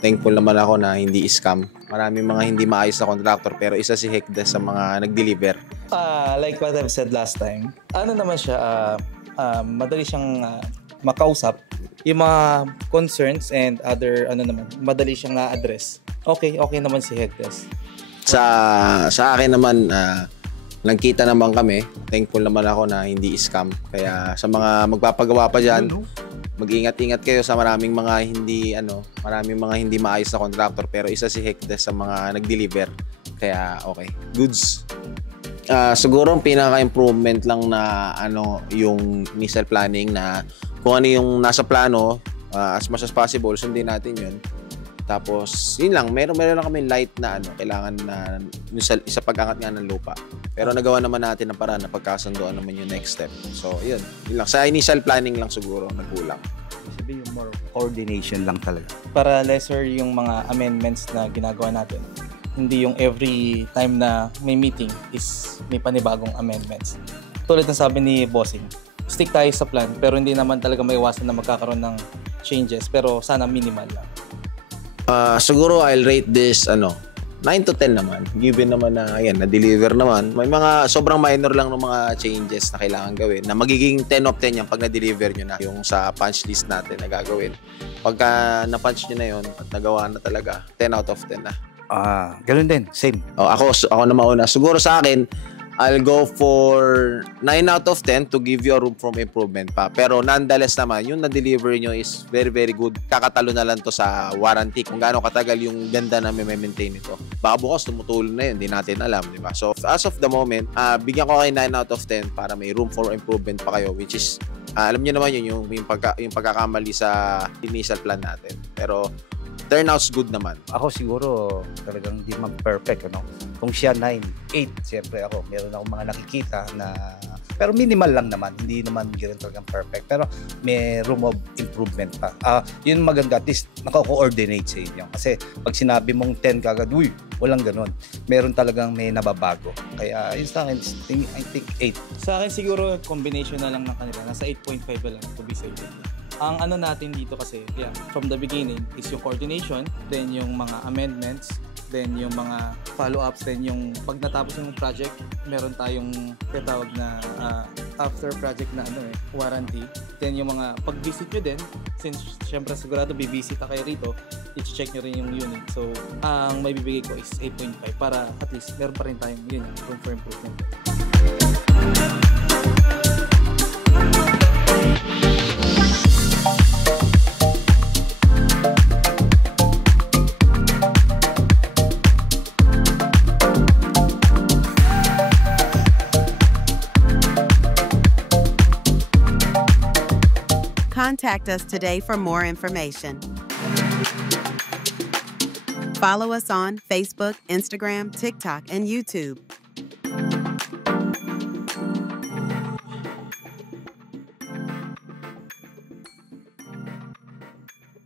Thankful naman ako na hindi scam. Maraming mga hindi maayos na contractor pero isa si Hekdes sa mga nag-deliver. Like what I've said last time, ano naman siya, madali siyang makausap. Yung mga concerns and other, madali siyang na-address. Okay naman si Hekdes. Sa akin naman, nagkita naman kami. Thankful naman ako na hindi scam. Kaya sa mga magpapagawa pa dyan, mag-ingat-ingat kayo sa maraming mga hindi maayos na contractor pero isa si Hekdes sa mga nag-deliver. Kaya okay, goods. Siguro ang pinaka-improvement lang na yung initial planning na kung ano yung nasa plano, as much as possible sundin natin yun. Tapos yun lang, meron lang kami light na kailangan na isa pag-angat nga ng lupa. Pero nagawa naman natin ng paraan na pagkasunduan naman yung next step. So yun lang. Sa initial planning lang siguro nagkulang. Sabi yung more coordination lang talaga. Para lesser yung mga amendments na ginagawa natin. Hindi yung every time na may meeting is may panibagong amendments. Tulad ng sabi ni Bossing, stick tayo sa plan pero hindi naman talaga maiwasan na magkakaroon ng changes pero sana minimal lang. Siguro I'll rate this 9 to 10 naman. Given naman na na-deliver naman. May mga sobrang minor lang ng mga changes na kailangan gawin na magiging 10 of 10 yan pag na-deliver nyo na yung sa punch list natin na gagawin. Pagka na-punch nyo na yun at nagawa na talaga, 10 out of 10 na. Ganun din, same. Ako na mauna. Siguro sa akin, I'll go for 9 out of 10 to give you a room for improvement pa. Pero nonetheless naman, yung na-deliver nyo is very, very good. Kakatalo na lang to sa warranty. Kung gaano katagal yung ganda na may maintain ito. Baka bukas tumutulo na yun, hindi natin alam, di ba? So, as of the moment, bigyan ko kayo 9 out of 10 para may room for improvement pa kayo, which is, alam nyo naman yun, yung pagkakamali sa initial plan natin. Pero, turnout's good naman. Ako siguro talagang di man perfect, Kung siya 9, 8, siyempre ako, meron akong mga nakikita na, pero minimal lang naman, hindi naman ganoon talagang perfect, pero may room of improvement pa. Yun maganda, at least nako-coordinate sa inyo. Kasi pag sinabi mong 10 kagad, walang ganoon. Meron talagang may nababago. Kaya yun sa akin, I think 8. Sa akin siguro combination na lang ng kanila, nasa 8.5 lang to be safe. Ang natin dito kasi, from the beginning is yung coordination, then yung mga amendments, then yung mga follow-ups, then yung pag natapos yung project, meron tayong tinatawag na after project na warranty. Then yung mga pag-visit nyo din, since syempre sigurado bibisita kayo rito, i-check nyo rin yung unit. So, ang may bibigay ko is 8.5 para at least meron pa rin tayong room for improvement. Contact us today for more information. Follow us on Facebook, Instagram, TikTok, and YouTube.